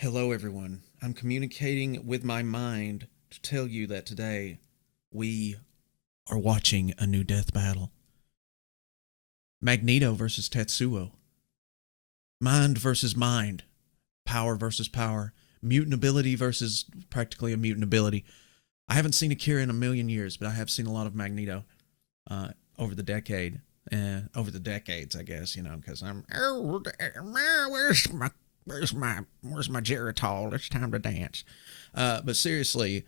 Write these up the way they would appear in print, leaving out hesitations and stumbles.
Hello, everyone. I'm communicating with my mind to tell you that today we are watching a new death battle. Magneto versus Tetsuo. Mind versus mind. Power versus power. Mutant ability versus practically a mutant ability. I haven't seen Akira in a million years, but I have seen a lot of Magneto over the decade. Over the decades, I guess, because I'm, where's my Geritol? It's time to dance. But seriously,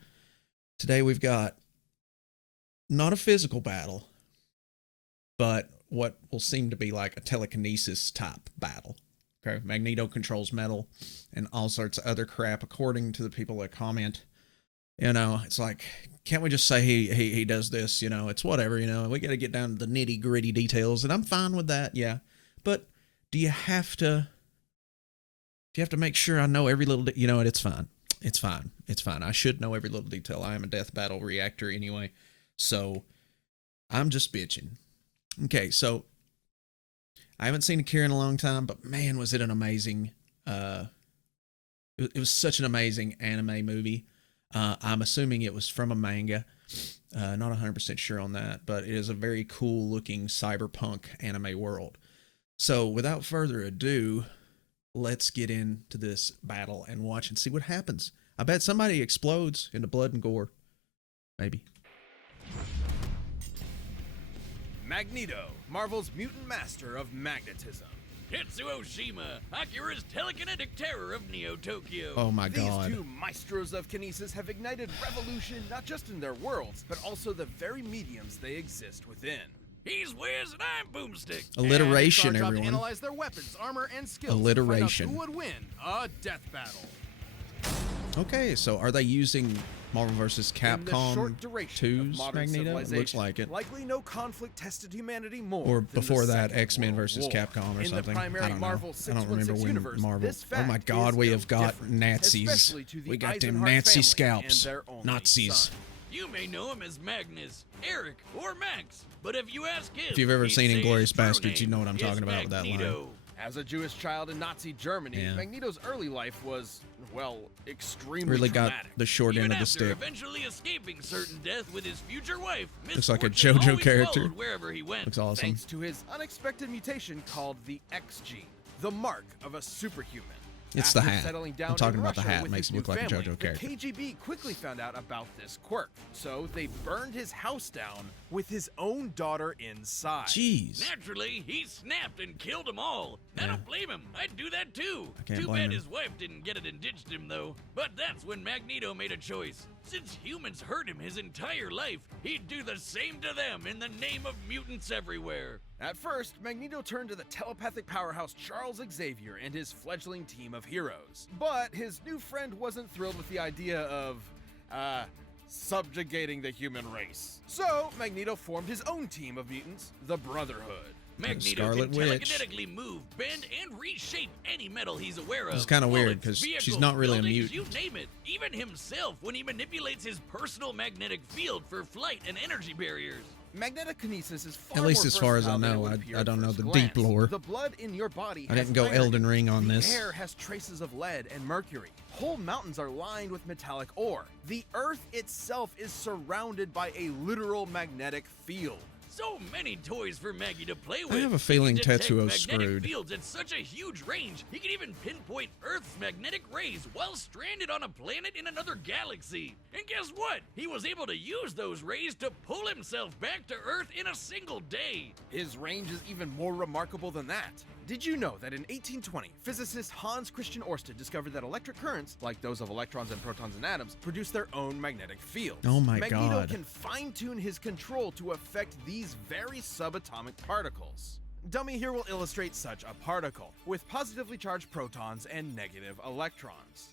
today we've got not a physical battle, but what will seem to be like a telekinesis type battle. Okay, Magneto controls metal and all sorts of other crap, according to the people that comment. It's like, can't we just say he does this? It's whatever. We got to get down to the nitty gritty details, and I'm fine with that. Yeah, but do you have to make sure I know every little, it's fine. It's fine. It's fine. I should know every little detail. I am a death battle reactor anyway. So I'm just bitching. Okay. So I haven't seen Akira in a long time, but man, was it an amazing, it was such an amazing anime movie. I'm assuming it was from a manga. Not 100% sure on that, but it is a very cool looking cyberpunk anime world. So without further ado, let's get into this battle and watch and see what happens. I bet somebody explodes into blood and gore. Maybe. Magneto, Marvel's mutant master of magnetism. Tetsuo Shima, Akira's telekinetic terror of Neo-Tokyo. Oh my god. These two maestros of kinesis have ignited revolution not just in their worlds, but also the very mediums they exist within. He's Wiz and I'm Boomstick. Alliteration, and it's our job everyone. To analyze their weapons, armor, and skills. Alliteration. To find out who would win a death battle. Okay, so are they using Marvel vs. In the short Capcom duration of 2's modern Magneto? It civilization, looks like it. Likely no conflict tested humanity more. Or than before the that, Second X-Men World vs. War. Capcom or In something. The primary I don't know. Marvel I don't remember 616 when universe, Marvel. this Oh my fact god, is we no have got different, Nazis. especially to the We got them Eisenhower Nazi family scalps. and their only Nazis. son. You may know him as Magnus, Eric, or Max, but if you ask him, If you've ever he'd seen say Inglourious his true Basterds, you name know what I'm is talking about with that line. Magneto. As a Jewish child in Nazi Germany, Yeah. Magneto's early life was, well, extremely Really got traumatic. the short Even end of the after stick. eventually escaping certain death with his future wife, Looks like a misfortune JoJo always character. followed wherever he went. Looks awesome. Thanks to his unexpected mutation called the X gene, the mark of a superhuman. It's the After hat. settling down I'm talking in about the Russia hat. with Makes his him look new like a family, JoJo character. The KGB quickly found out about this quirk, so they burned his house down with his own daughter inside. Jeez. Naturally, he snapped and killed them all. I Yeah. don't blame him. I'd do that too. I can't Too blame bad him. his wife didn't get it and ditched him though. But that's when Magneto made a choice. Since humans hurt him his entire life, he'd do the same to them in the name of mutants everywhere. At first, Magneto turned to the telepathic powerhouse Charles Xavier and his fledgling team of heroes. But his new friend wasn't thrilled with the idea of, subjugating the human race. So, Magneto formed his own team of mutants, the Brotherhood. Magneto Scarlet can Witch. telekinetically move, bend, and reshape any metal he's aware of. This is kinda weird, Bullets, 'cause she's vehicles, not really a buildings, mutant. You name it. Even himself when he manipulates his personal magnetic field for flight and energy barriers. Magnetic kinesis is far At least more as far as I versatile than it know. would appear I don't at know first the glance. deep lore. The blood in your body I has didn't go iron. Elden Ring on the this. air has traces of lead and mercury. Whole mountains are lined with metallic ore. The earth itself is surrounded by a literal magnetic field. So many toys for Maggie to play with. I have a feeling He can detect Tetsuo's magnetic screwed. fields at such a huge range, he can even pinpoint Earth's magnetic rays while stranded on a planet in another galaxy. And guess what? He was able to use those rays to pull himself back to Earth in a single day. His range is even more remarkable than that. Did you know that in 1820, physicist Hans Christian Ørsted discovered that electric currents, like those of electrons and protons and atoms, produce their own magnetic fields? Oh my Magneto God. can fine-tune his control to affect these very subatomic particles. Dummy here will illustrate such a particle, with positively charged protons and negative electrons.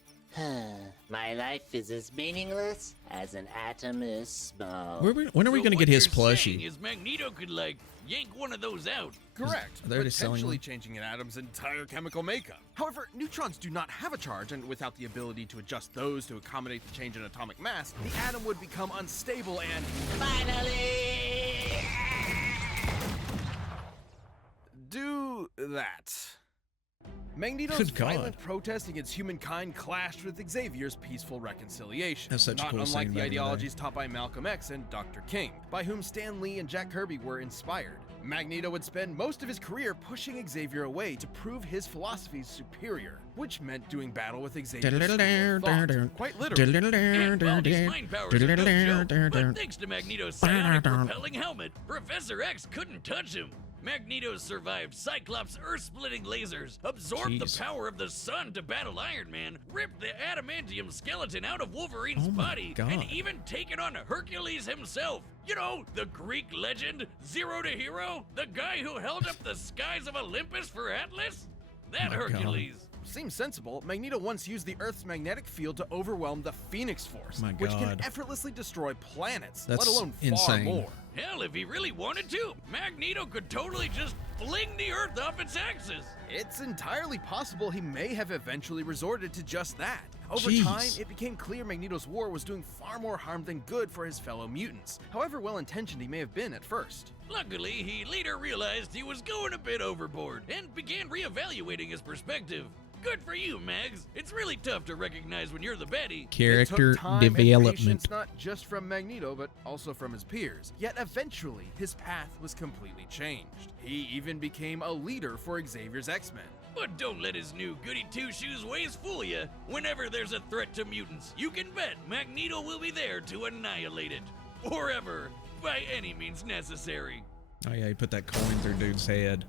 My life is as meaningless as an atom is small. When are we So going to what get his you're saying plushie? is Magneto could like yank one of those out. Correct, Are they already selling potentially them? changing an atom's entire chemical makeup. However, neutrons do not have a charge, and without the ability to adjust those to accommodate the change in atomic mass, the atom would become unstable and Finally! do that. Magneto's Good God. violent protest against humankind clashed with Xavier's peaceful reconciliation. That's such a not cool unlike scene the back in the day. ideologies taught by Malcolm X and Dr. King, by whom Stan Lee and Jack Kirby were inspired. Magneto would spend most of his career pushing Xavier away to prove his philosophies superior, which meant doing battle with Xavier's school of thought, quite literally. And while these mind powers are no joke, but thanks to Magneto's psionic propelling helmet, Professor X couldn't touch him. Magneto survived Cyclops' earth-splitting lasers, absorbed Jeez. the power of the sun to battle Iron Man, ripped the adamantium skeleton out of Wolverine's Oh my body, God. and even taken on Hercules himself. You know, the Greek legend, Zero to Hero, the guy who held up the skies of Olympus for Atlas? That My God. Hercules. Seems sensible. Magneto once used the Earth's magnetic field to overwhelm the Phoenix Force, My which can God. effortlessly destroy planets, That's let alone far insane. more. Hell, if he really wanted to, Magneto could totally just fling the Earth off its axis. It's entirely possible he may have eventually resorted to just that. Over Jeez. time, it became clear Magneto's war was doing far more harm than good for his fellow mutants, however well-intentioned he may have been at first. Luckily, he later realized he was going a bit overboard and began reevaluating his perspective. Good for you, Mags. It's really tough to recognize when you're the baddie. Character It took time and development. patience, not just from Magneto, but also from his peers. Yet eventually, his path was completely changed. He even became a leader for Xavier's X-Men. But don't let his new goody two-shoes ways fool you. Whenever there's a threat to mutants, you can bet Magneto will be there to annihilate it. Forever. By any means necessary. Oh yeah, he put that coin through dude's head.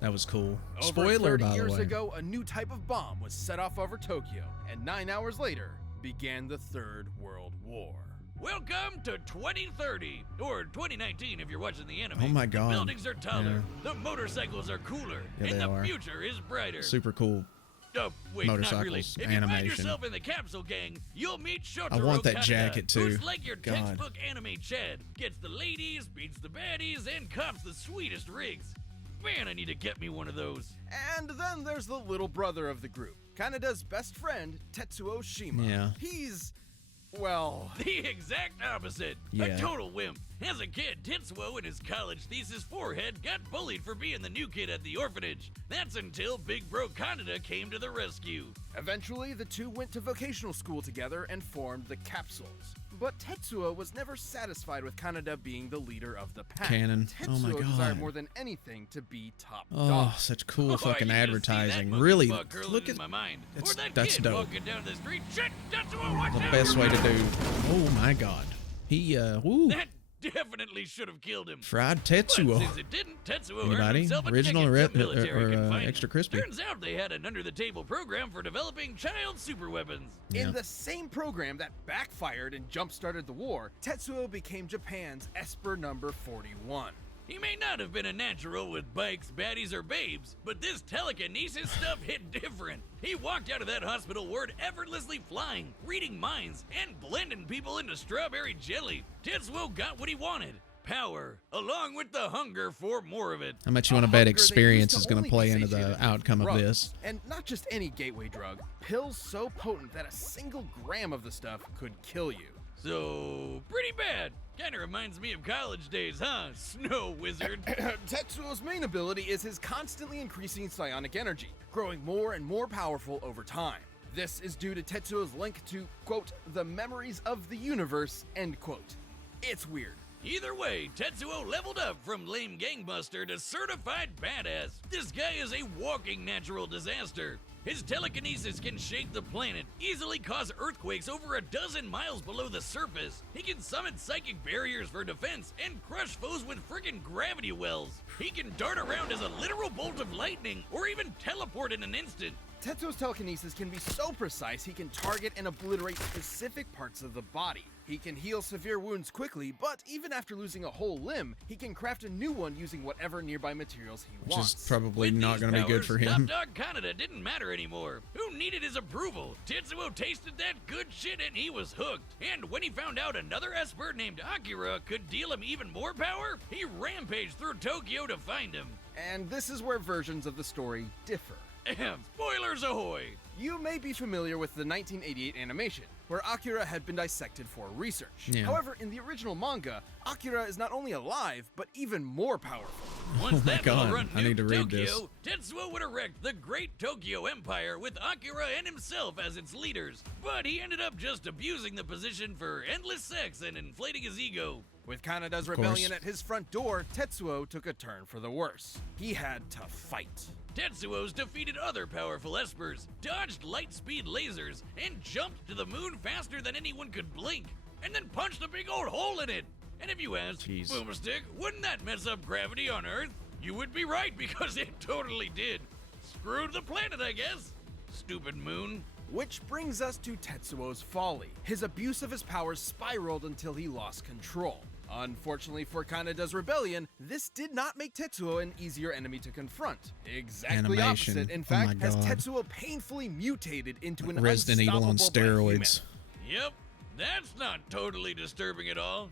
That was cool. Over Spoiler, 30 by the years way. ago, a new type of bomb was set off over Tokyo, and 9 hours later began the Third World War. Welcome to 2030, or 2019 if you're watching the anime. Oh my God. The buildings are taller, the motorcycles are cooler, Yeah, and they the are. future is brighter. Super cool. Oh, wait, not really. Motorcycles, If you find animation. yourself in the capsule gang, you'll meet Shotaro I want that Kaneda, jacket, too. who's like your God. textbook anime Chad. Gets the ladies, beats the baddies, and cops the sweetest rigs. Man, I need to get me one of those. And then there's the little brother of the group, Kaneda's best friend, Tetsuo Shima. Yeah. He's, well, The exact opposite. Yeah. A total wimp. As a kid, Tetsuo in his college thesis forehead got bullied for being the new kid at the orphanage. That's until Big Bro Kaneda came to the rescue. eventually the two went to vocational school together and formed the Capsules. But Tetsuo was never satisfied with Kaneda being the leader of the pack. Canon. Tetsuo Oh my God. desired more than anything to be top Oh, dog. such cool Oh, fucking you just see that advertising. monkey Really, butt curling look in at my mind. that's- Or that that's kid dope. walking down the street. Shit, Tetsuo, watch the out! best way to do. Oh my God. He woo. That definitely should have killed him. Fried But Tetsuo. since it didn't, Tetsuo earned Anybody? himself a Original ticket to or military confinement. extra crispy? Turns out they had an under-the-table program for developing child superweapons. Yeah. In the same program that backfired and jump-started the war, Tetsuo became Japan's Esper number 41. He may not have been a natural with bikes, baddies, or babes, but this telekinesis stuff hit different. He walked out of that hospital ward effortlessly flying, reading minds, and blending people into strawberry jelly. Tetsuo got what he wanted. Power, along with the hunger for more of it. How much you A want to bet hunger they experience used is to going only to play be into satiated the with outcome of drugs. this? And not just any gateway drug, pills so potent that a single gram of the stuff could kill you. So, pretty bad. Kinda reminds me of college days, huh, Snow Wizard? Tetsuo's main ability is his constantly increasing psionic energy, growing more and more powerful over time. This is due to Tetsuo's link to, quote, the memories of the universe, end quote. It's weird. Either way, Tetsuo leveled up from lame gangbuster to certified badass. This guy is a walking natural disaster. His telekinesis can shake the planet, easily cause earthquakes over a dozen miles below the surface. He can summon psychic barriers for defense and crush foes with frickin' gravity wells. He can dart around as a literal bolt of lightning or even teleport in an instant. Tetsuo's telekinesis can be so precise he can target and obliterate specific parts of the body. He can heal severe wounds quickly, but even after losing a whole limb, he can craft a new one using whatever nearby materials he Which wants. is probably With not these going to be good powers, for Top him. Dog Kaneda didn't matter anymore. Who needed his approval? Tetsuo tasted that good shit and he was hooked. And when he found out another Esper named Akira could deal him even more power, he rampaged through Tokyo to find him. And this is where versions of the story differ. Spoilers ahoy! You may be familiar with the 1988 animation, where Akira had been dissected for research. Yeah. However, in the original manga, Akira is not only alive, but even more powerful. Once Oh my that God, little runt I need to nuked read this. Tokyo, Tetsuo would erect the Great Tokyo Empire with Akira and himself as its leaders. But he ended up just abusing the position for endless sex and inflating his ego. With Kanada's rebellion at his front door, Tetsuo took a turn for the worse. He had to fight. Tetsuo's defeated other powerful espers, dodged light-speed lasers, and jumped to the moon faster than anyone could blink, and then punched a big old hole in it. And if you ask, Jeez. Boomstick, wouldn't that mess up gravity on Earth? You would be right, because it totally did. Screwed the planet, I guess. Stupid moon. Which brings us to Tetsuo's folly. His abuse of his powers spiraled until he lost control. Unfortunately for Kanada's rebellion, this did not make Tetsuo an easier enemy to confront. Exactly Animation. opposite, in Oh my fact, as God. Tetsuo painfully mutated into an Resident Evil on unstoppable steroids. Yep, that's not totally disturbing at all.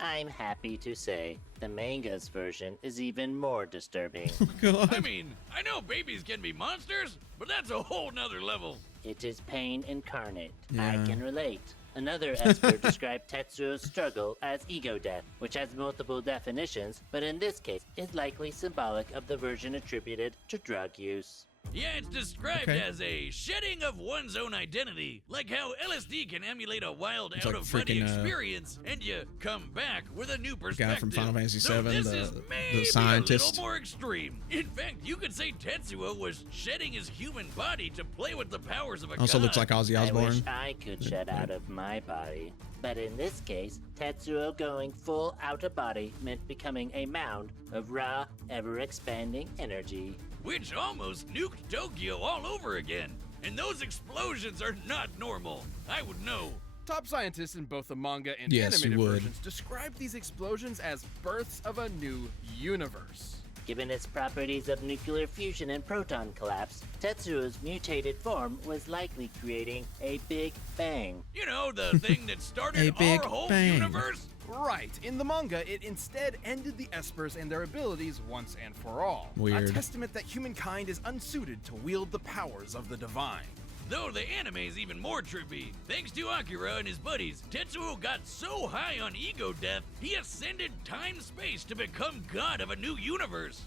I'm happy to say the manga's version is even more disturbing. God. I mean, I know babies can be monsters, but that's a whole nother level. It is pain incarnate. Yeah. I can relate. Another expert described Tetsuo's struggle as ego death, which has multiple definitions, but in this case is likely symbolic of the version attributed to drug use. Yeah, it's described Okay. as a shedding of one's own identity, like how LSD can emulate a wild It's like out-of-body freaking, experience, and you come back with a new guy perspective. from Final Fantasy Though VII, this the- is the maybe scientist. a little more extreme. In fact, you could say Tetsuo was shedding his human body to play with the powers of a Also god. looks like Ozzy I wish Osbourne. I could shed out of my body. But in this case, Tetsuo going full out of body meant becoming a mound of raw, ever-expanding energy. Which almost nuked Tokyo all over again. And those explosions are not normal. I would know. Top scientists in both the manga and Yes, you animated would. versions describe these explosions as births of a new universe. Given its properties of nuclear fusion and proton collapse, Tetsuo's mutated form was likely creating a Big Bang. You know, the thing that started A big our whole bang. universe? Right. In the manga, it instead ended the Espers and their abilities once and for all. Weird. A testament that humankind is unsuited to wield the powers of the divine. Though the anime's even more trippy. Thanks to Akira and his buddies, Tetsuo got so high on ego death, he ascended time-space to become god of a new universe.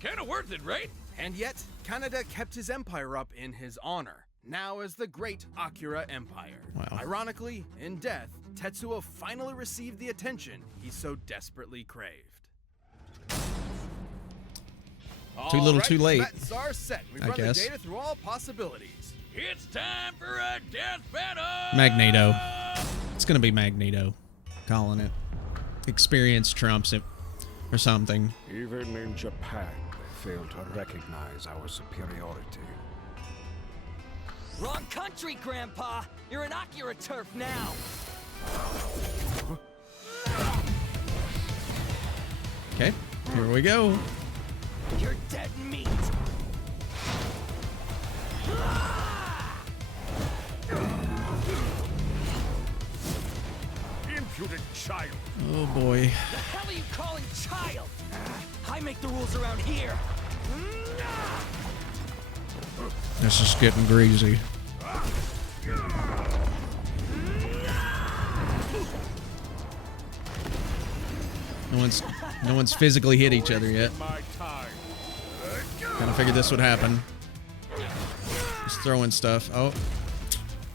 Kinda worth it, right? And yet, Kanada kept his empire up in his honor, now as the Great Akira Empire. Wow. Ironically, in death, Tetsuo finally received the attention he so desperately craved. Too little, Alright, too late. Bets are set. We've I run guess. the data through all possibilities. It's time for a death battle! Magneto. It's gonna be Magneto. Calling it. Experience trumps it. Or something. Even in Japan, they fail to recognize our superiority. Wrong country, Grandpa! You're in Akira turf now! Okay, here we go. You're dead meat! Impudent child! Oh boy. The hell are you calling child? I make the rules around here! This is getting greasy. No one's physically hit each other yet. My time. Kind of figured this would happen. Just throwing stuff. Oh,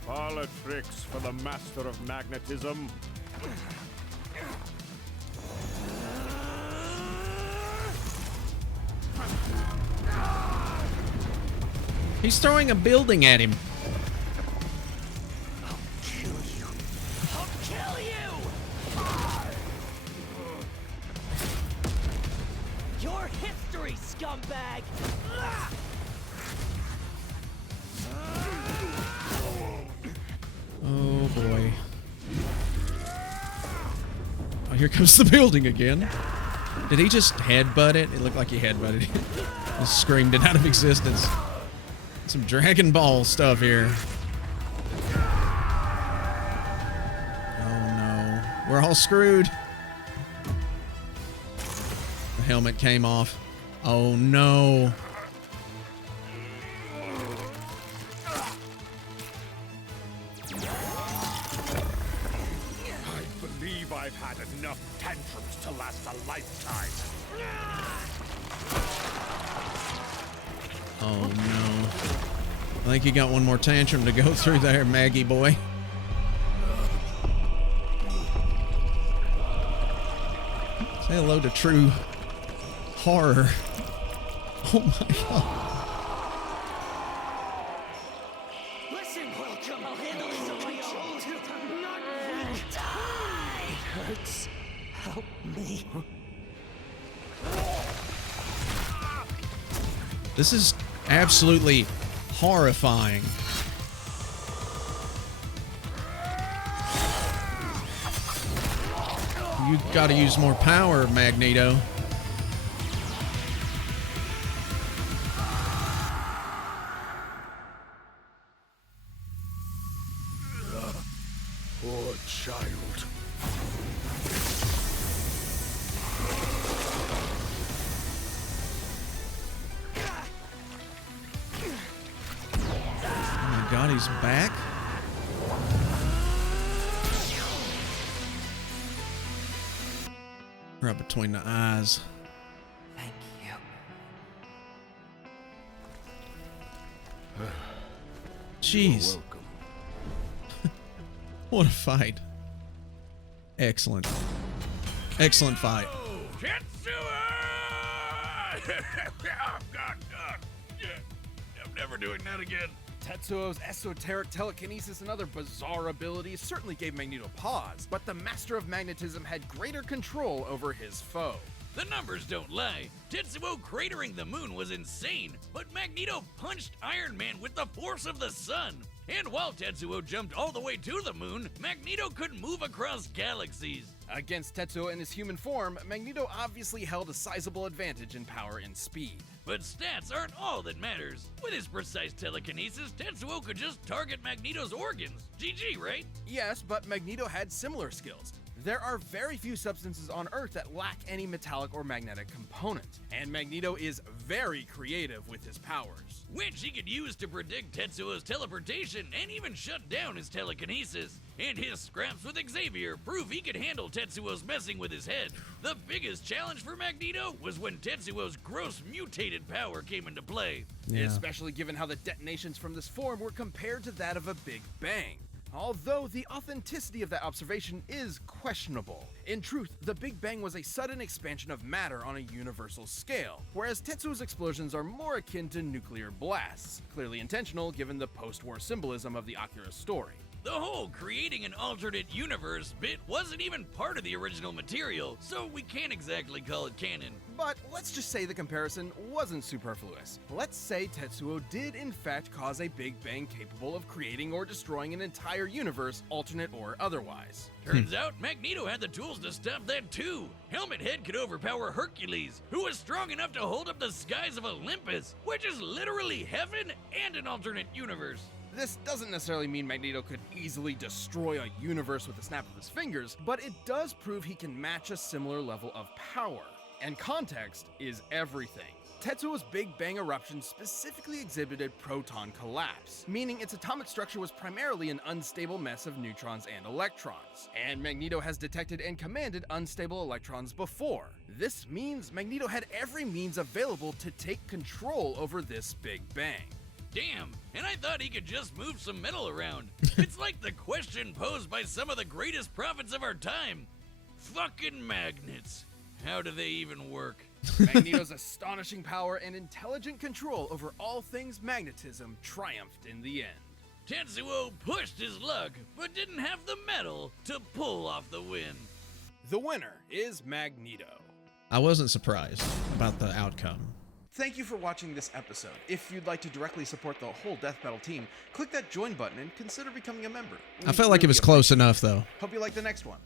Parlor tricks for the master of magnetism. he's throwing a building at him. I'll kill you! Your history, scumbag! Oh boy. Oh, here comes the building again. Did he just headbutt it? It looked like he headbutted it. Just screamed it out of existence. Some Dragon Ball stuff here. Oh no. We're all screwed. The helmet came off. Oh no. I've had enough tantrums to last a lifetime. Oh no. I think you got one more tantrum to go through there, Maggie boy. Say hello to true horror. Oh my god. Listen, welcome. I'll handle this on my own. Not weak. Die. Hurts. Help me. This is absolutely horrifying. You gotta use more power, Magneto. Poor child. Oh my god, he's back? Right between the eyes. Thank you. Jeez. Welcome. What a fight. Excellent. Excellent fight. Tetsuo! Oh, God. I'm never doing that again. Tetsuo's esoteric telekinesis and other bizarre abilities certainly gave Magneto pause, but the Master of Magnetism had greater control over his foe. The numbers don't lie. Tetsuo cratering the moon was insane, but Magneto punched Iron Man with the force of the sun. And while Tetsuo jumped all the way to the moon, Magneto could move across galaxies. Against Tetsuo in his human form, Magneto obviously held a sizable advantage in power and speed. But stats aren't all that matters. With his precise telekinesis, Tetsuo could just target Magneto's organs. GG, right? Yes, but Magneto had similar skills. There are very few substances on Earth that lack any metallic or magnetic component, and Magneto is very creative with his powers. Which he could use to predict Tetsuo's teleportation and even shut down his telekinesis. And his scraps with Xavier prove he could handle Tetsuo's messing with his head. The biggest challenge for Magneto was when Tetsuo's gross mutated power came into play. Yeah. Especially given how the detonations from this form were compared to that of a Big Bang. Although the authenticity of that observation is questionable. In truth, the Big Bang was a sudden expansion of matter on a universal scale, whereas Tetsuo's explosions are more akin to nuclear blasts, clearly intentional given the post-war symbolism of the Akira story. The whole creating an alternate universe bit wasn't even part of the original material, so we can't exactly call it canon. But let's just say the comparison wasn't superfluous. Let's say Tetsuo did in fact cause a Big Bang capable of creating or destroying an entire universe, alternate or otherwise. Turns out Magneto had the tools to stop that too. Helmet Head could overpower Hercules, who was strong enough to hold up the skies of Olympus, which is literally heaven and an alternate universe. This doesn't necessarily mean Magneto could easily destroy a universe with a snap of his fingers, but it does prove he can match a similar level of power. And context is everything. Tetsuo's Big Bang eruption specifically exhibited proton collapse, meaning its atomic structure was primarily an unstable mess of neutrons and electrons. And Magneto has detected and commanded unstable electrons before. This means Magneto had every means available to take control over this Big Bang. Damn, and I thought he could just move some metal around. It's like the question posed by some of the greatest prophets of our time. Fucking magnets. How do they even work? Magneto's astonishing power and intelligent control over all things magnetism triumphed in the end. Tetsuo pushed his luck, but didn't have the metal to pull off the win. The winner is Magneto. I wasn't surprised about the outcome. Thank you for watching this episode. If you'd like to directly support the whole Death Battle team, click that join button and consider becoming a member. I felt like it was close enough, though. Hope you like the next one.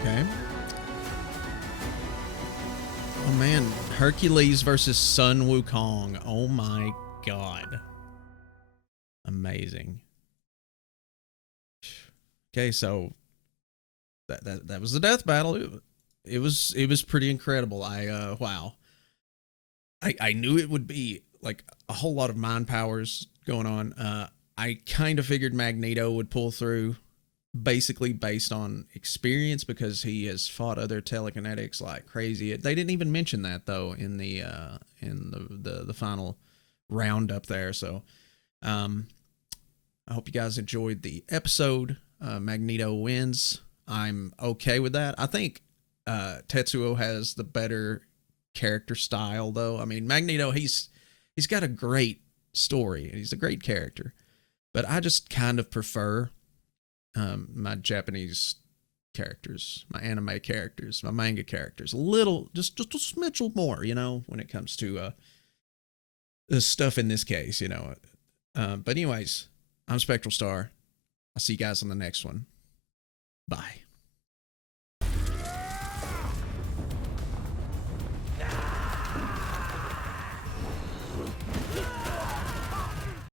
Okay. Oh man, Hercules versus Sun Wukong. Oh my god. Amazing. Okay, so that was the death battle. It was pretty incredible. Wow. I knew it would be like a whole lot of mind powers going on. I kind of figured Magneto would pull through, basically based on experience, because he has fought other telekinetics like crazy. They didn't even mention that though in the final round up there. So I hope you guys enjoyed the episode. Magneto wins. I'm okay with that. I think Tetsuo has the better character style though. I mean, Magneto, he's got a great story. He's a great character. But I just kind of prefer my Japanese characters, my anime characters, my manga characters, a little, just a smidge more, you know, when it comes to the stuff in this case, you know. But anyways, I'm SpectralStar. I'll see you guys on the next one. Bye.